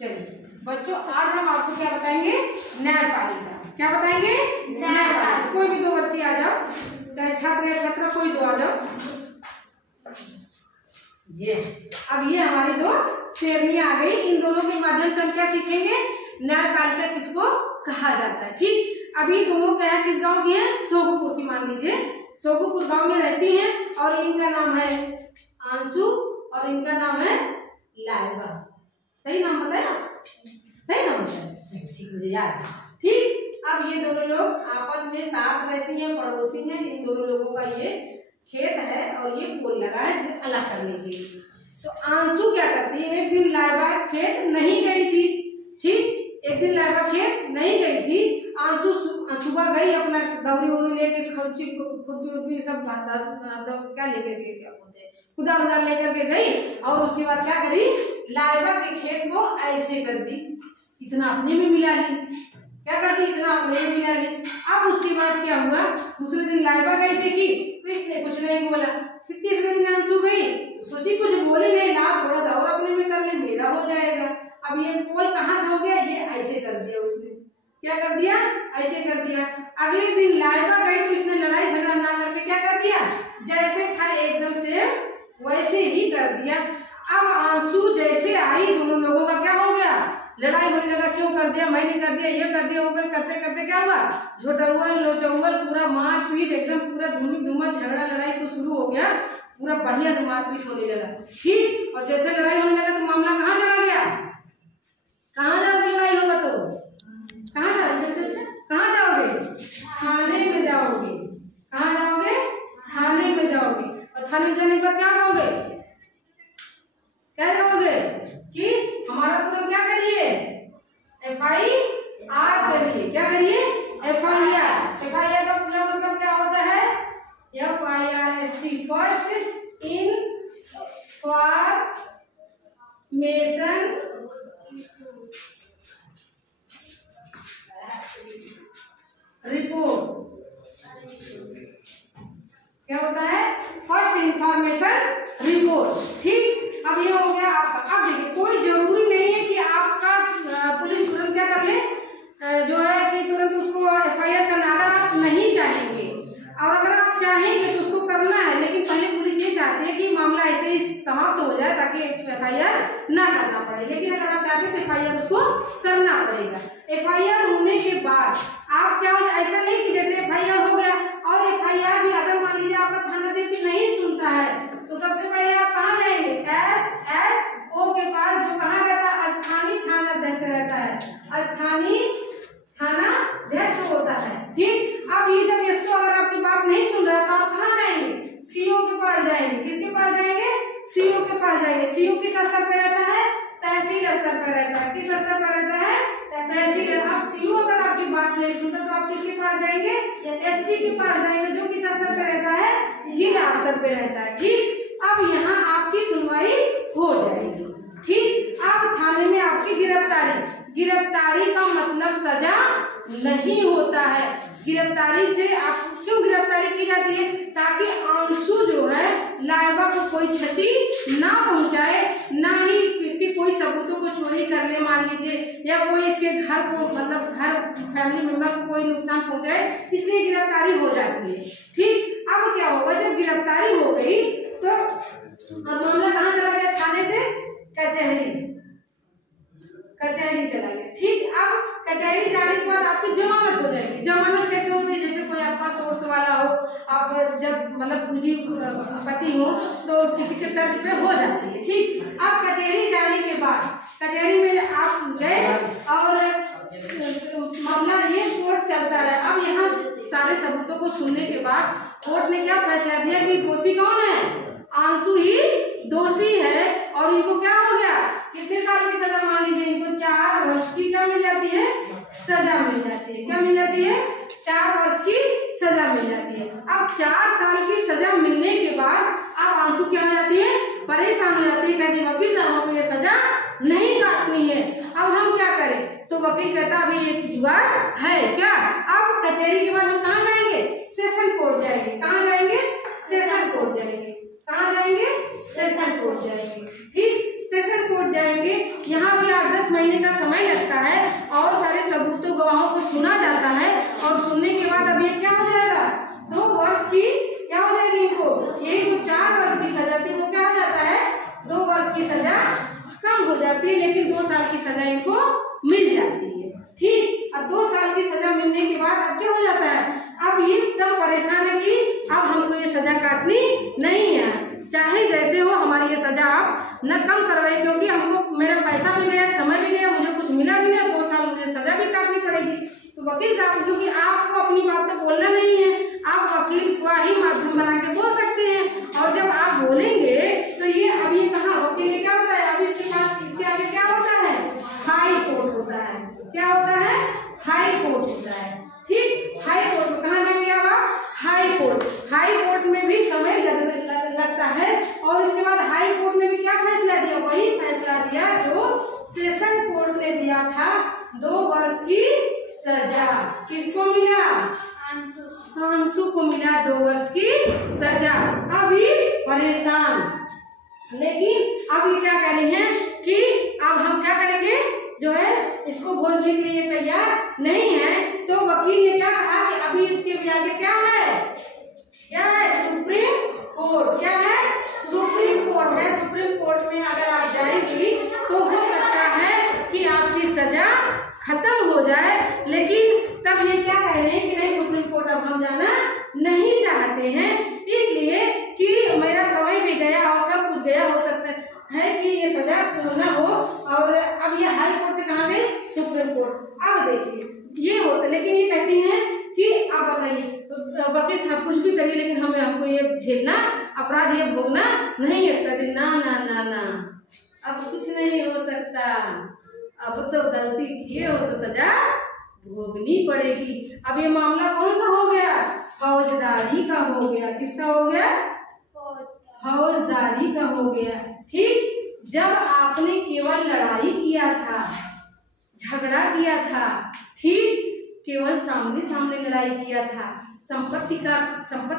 चलिए बच्चों, आज हम आपको क्या बताएंगे, न्यायपालिका। क्या बताएंगे, न्यायपालिका। कोई भी दो बच्चे आ जाओ, चाहे छात्र या छात्रा, कोई दो आ जाओ। ये अब ये हमारी दो शेरनियां आ गई। इन दोनों के माध्यम से हम क्या सीखेंगे, न्यायपालिका किसको कहा जाता है। ठीक, अभी दोनों क्या है, किस गांव की है, सोगुपुर की। मान लीजिए सोगुपुर गांव में रहती हैं और इनका नाम है आंसू और इनका नाम है लाइबा। सही नाम बताया, सही नाम बताया, ठीक मुझे याद है। ठीक, अब ये दोनों लोग आपस में साथ रहती हैं, पड़ोसी हैं। इन दोनों लोगों का ये खेत है और ये पोल लगा है अलग करने के लिए। तो आंसू क्या करती है, एक दिन लाइबा खेत नहीं गई थी। ठीक, एक दिन लाइबा खेत नहीं गई थी। आंसू सुबह गई अपना दौरी उरी लेके, खुद सब तो क्या लेकर के, क्या बोलते हैं, कुदाल उदाल लेकर के गई और उसके बाद क्या करी, लाइबा के खेत को ऐसे कर दी, इतना अपने में मिला ली। क्या करती, इतना अपने में मिला ली। अब उसके बाद क्या हुआ, दूसरे दिन लाइबा गई देखी तो इसने कुछ नहीं बोला। फिर तीसरे दिन आंसू गई, सोची कुछ बोली नहीं, ना थोड़ा सा और अपने में कर ले, मेरा हो जाएगा। अब ये पोल कहाँ से हो गया, ये ऐसे कर दिया उसने। क्या कर दिया, ऐसे कर दिया। अगले दिन लाइबा गई तो इसने लड़ाई झगड़ा ना करके क्या कर दिया, जैसे था एकदम से वैसे ही कर दिया। अब आंसू जैसे आई, दोनों लोगों का क्या हो गया, लड़ाई होने लगा। क्यों कर दिया, मैंने कर दिया, ये कर दिया, वो करते करते क्या हुआ, झोटौवल लोचौवल पूरा मारपीट, एकदम पूरा धूमी धूमा झगड़ा लड़ाई तो शुरू हो गया, पूरा बढ़िया से मारपीट होने लगा। ठीक, और जैसे लड़ाई होने लगा तो मामला कहाँ चला गया, कहाँ जाओगे, लड़ाई होगा तो कहाँ जाओगे, कहाँ जाओगे, थाने में जाओगे। कहाँ जाओगे, थाने में जाओगे। और थाने में जाने के बाद क्या कहोगे, क्या कहोगे कि हमारा तुरंत क्या करिए, FIR करिए। क्या करिए, FIR। FIR का पूरा मतलब क्या होता है, FIRST, फर्स्ट इनफॉर्मेशन रिपोर्ट। क्या होता है, फर्स्ट इंफॉर्मेशन रिपोर्ट। ठीक, अब ये हो गया आपका। अब देखिए, कोई जरूरी नहीं है कि आपका पुलिस तुरंत क्या कर ले, जो है कि तुरंत उसको FIR करना। अगर आप नहीं चाहेंगे और अगर आप चाहेंगे तो उसको करना है, लेकिन पहले पुलिस ये चाहती है कि मामला ऐसे ही समाप्त हो जाए ताकि FIR ना करना पड़े। लेकिन अगर आप चाहते हैं तो FIR उसको करना पड़ेगा। FIR होने के बाद आप क्या, ऐसा नहीं कि जैसे FIR हो गया और FIR भी अगर मान लीजिए आपका थानाध्यक्ष नहीं सुनता है तो सबसे पहले आप कहाँ जाएंगे, SHO के पास, जो कहाँ रहता है, स्थानीय थानाध्यक्ष रहता है, स्थानीय थानाध्यक्ष होता है। ठीक, अब ये जब SHO अगर आपकी बात नहीं सुन रहा तो आप कहाँ जाएंगे, CO के पास जाएंगे। किसके पास जाएंगे, CO के पास जाएंगे। CO किस स्तर पर रहता है, तहसील स्तर पर रहता है। किस स्तर पर रहता है, तहसील। अब CO अगर आपकी बात नहीं सुनता तो आप किसके पास जाएंगे, SP के पास जाएंगे, जो किस स्तर पर रहता है, जिला स्तर पर रहता है। ठीक, अब यहाँ आपकी सुनवाई हो जाएगी। ठीक, अब थाने में आपकी गिरफ्तारी का मतलब सजा नहीं होता है। गिरफ्तारी से आप क्यों गिरफ्तारी की जाती है, ताकि आंसू जो है लाइबा को कोई क्षति ना पहुंचाए, ना ही इसके कोई सबूतों को चोरी कर ले मान लीजिए, या कोई इसके घर को, मतलब घर फैमिली मेंबर को कोई नुकसान पहुंचाए, इसलिए गिरफ्तारी हो जाती है। ठीक, अब क्या होगा, जब गिरफ्तारी हो गई तो अब मामला कहाँ चला गया, थाने से कचहरी चला गया। ठीक, अब कचहरी जाने के बाद आपकी जमानत हो जाएगी। जमानत कैसे होती है, जैसे कोई आपका सोर्स वाला हो, आप जब मतलब पूंजीपति हो तो किसी के तर्ज पे हो जाती है। ठीक, अब कचहरी जाने के बाद कचहरी में आप गए और मामला ये कोर्ट चलता रहा। अब यहाँ सारे सबूतों को सुनने के बाद कोर्ट ने क्या फैसला दिया कि दोषी कौन है, आंसू ही दोषी है। और इनको क्या हो गया, कितने साल की सजा, मान लीजिए इनको 4 वर्ष की क्या मिल जाती है, सजा मिल जाती है। क्या मिल जाती है, 4 वर्ष की सजा मिल जाती है। अब 4 साल की सजा मिलने के बाद अब आंसू क्या हो जाती है, परेशान हो जाती है, कहती है वकील साहब हमको ये सजा नहीं काटनी है, अब हम क्या करें। तो वकील कहता अभी एक जुगाड़ है क्या। अब कचहरी के बाद हम कहाँ जाएंगे, सेशन कोर्ट जाएंगे। कहाँ जाएंगे, सेशन कोर्ट जाएंगे। कहाँ जाएंगे, सेशन कोर्ट जाएंगे। ठीक, सेशन कोर्ट जाएंगे। यहाँ भी 8-10 महीने का समय लगता है और सारे सबूतों गवाहों को सुना जाता है और सुनने के बाद अब ये क्या हो जाएगा, 2 वर्ष की क्या हो जाएगी इनको, यही जो 4 वर्ष की सजा थी वो क्या हो जाता है, 2 वर्ष की सजा कम हो जाती है, लेकिन 2 साल की सजा इनको मिल जाती है। ठीक, अब 2 साल की सजा मिलने के बाद अब क्या हो जाता है, अब ये तब परेशान है कि अब हमको ये सजा काटनी नहीं है, चाहे जैसे हो हमारी ये सजा आप न कम करवाइए, क्योंकि हमको मेरा पैसा भी गया, समय भी गया, मुझे कुछ मिला भी नहीं, 2 साल मुझे सजा भी काटनी पड़ेगी। तो वकील साहब, क्योंकि आपको अपनी बात तो बोलना नहीं है, आप वकील को ही माध्यम बना के बोल सकते हैं, और जब आप बोलेंगे तो ये अब ये कहाँ वकील ने क्या बताया, अब इसके पास इसके आगे क्या होता है, हाई कोर्ट होता है। क्या होता है, हाई कोर्ट होता है। ठीक, हाई कोर्ट में कहाँ जाएंगे आप, हाई कोर्ट। हाई कोर्ट में भी समय लगता है और इसके बाद हाई कोर्ट ने भी क्या फैसला दिया, वही फैसला दिया जो सेशन कोर्ट ने दिया था, 2 वर्ष की सजा किसको मिला, अंशु को मिला 2 वर्ष की सजा। अभी परेशान, लेकिन अब ये क्या कह रही है कि अब हम क्या करेंगे, जो है इसको बोलने के लिए तैयार नहीं है। तो वकील ने क्या कहा कि अभी इसके आगे क्या है, सुप्रीम कोर्ट। क्या है, सुप्रीम कोर्ट है। सुप्रीम कोर्ट में अगर आप जाएंगी तो हो सकता है कि आपकी सजा खत्म हो जाए, लेकिन तब ये क्या कह रहे हैं कि नहीं, सुप्रीम कोर्ट अब हम जाना नहीं चाहते हैं, इसलिए कि मेरा समय भी गया और सब कुछ गया, हो सकता है कि ये सजा न हो। और अब ये हाई कोर्ट से कहाँ गई, सुप्रीम कोर्ट। अब देखिए ये होता, लेकिन ये कहती हैं कि आप बताइए, तो वकील साहब कुछ भी करिए, लेकिन हमको ये झेलना, अपराध ये भोगना नहीं है। कहते ना ना ना ना, अब कुछ नहीं हो सकता, अब तो गलती किए हो तो सजा भोगनी पड़ेगी। अब ये मामला कौन सा हो गया, फौजदारी का हो गया। किसका हो गया, फौजदारी का हो गया। ठीक, जब आपने केवल लड़ाई किया था, झगड़ा किया था, ठीक, केवल सामने सामने लड़ाई किया था, संपत्ति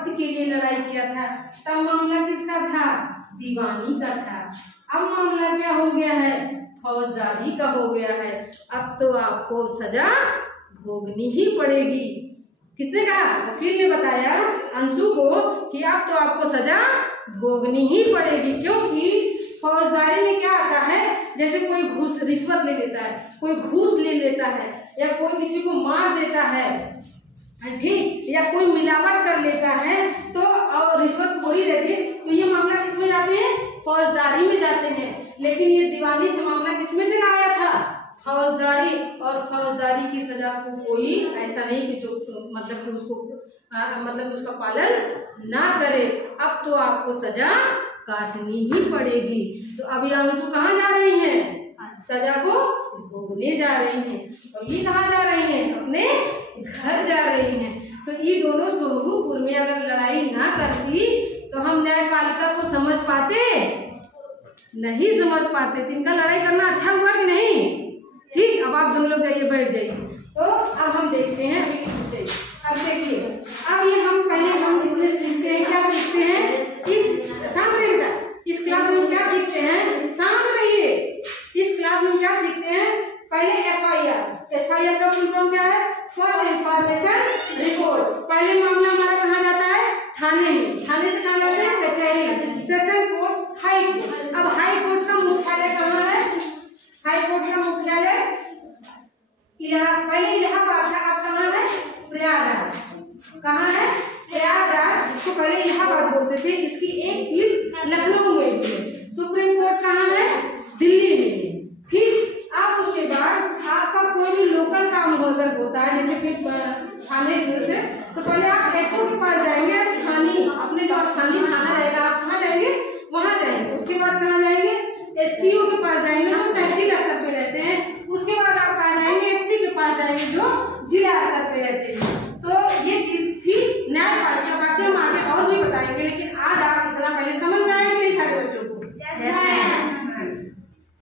के लिए लड़ाई किया था, तब मामला किसका था, दीवानी का था। अब मामला क्या हो गया है, फौजदारी का हो गया है। अब तो आपको सजा भोगनी ही पड़ेगी। किसने कहा, वकील ने बताया अंशु को कि अब तो आपको सजा भोगनी ही पड़ेगी, क्योंकि फौजदारी में क्या आता है, जैसे कोई घूस रिश्वत ले लेता है, कोई घूस ले लेता है, या कोई किसी को मार देता है, ठीक, या कोई मिलावट कर लेता है, तो और रिश्वत हो ही रहती है, तो ये मामला किसमें जाते हैं, फौजदारी में जाते हैं। लेकिन ये दीवानी से मामला किसमें चला आया था, फौजदारी। और फौजदारी की सजा को कोई ऐसा नहीं कि जो मतलब कि उसको मतलब उसका पालन ना करे। अब तो आपको सजा काटनी ही पड़ेगी। तो अभी अंशु कहाँ जा रही हैं, सजा को भोगने जा रही हैं, और ये कहाँ जा रही हैं, अपने घर जा रही हैं। तो ये दोनों सोहगुपुर में अगर लड़ाई ना करती तो हम न्यायपालिका को समझ पाते, नहीं समझ पाते। तो इनका लड़ाई करना अच्छा हुआ कि नहीं। ठीक, अब आप दोनों लोग जाइए, बैठ जाइए। तो अब हम देखते हैं, अब देखिए, अब ये हम पहले हम इसमें सीखते हैं, क्या सीखते हैं, इस शांत रहिए बेटा, इस क्लास में क्या सीखते हैं, शांत रहिए। इस क्लास में क्या सीखते हैं, पहले एफआईआर का फुल फॉर्म क्या है, फर्स्ट इंफॉर्मेशन रिपोर्ट। पहले मामला हमारा कहाँ जाता है, थाने में, थाने से कहाँ जाते हैं, कचहरी, सेशन कोर्ट, हाई कोर्ट। अब हाई कोर्ट का मुख्यालय कहाँ है, हाई कोर्ट का मुख्यालय पहले इलाहाबाद था, अब कहाँ है, प्रयागराज। कहाँ है, प्रयागराज, इसको पहले इलाहाबाद बोलते थे। इसकी एक पीठ लखनऊ में है। सुप्रीम कोर्ट कहाँ है, दिल्ली में। ठीक, अब उसके बाद आपका कोई भी लोकल काम अगर होता है, जैसे कि थाने से, तो पहले आप एसओ के पास जाएंगे, स्थानीय, अपने जो स्थानीय थाना रहेगा, आप कहाँ जाएंगे, वहाँ जाएंगे। उसके बाद कहाँ जाएंगे, एससीओ के पास जाएंगे, जो तहसील स्तर पे रहते हैं। उसके बाद आप कहाँ जाएंगे, एसपी के पास जाएंगे, जो जिला स्तर पे रहते हैं।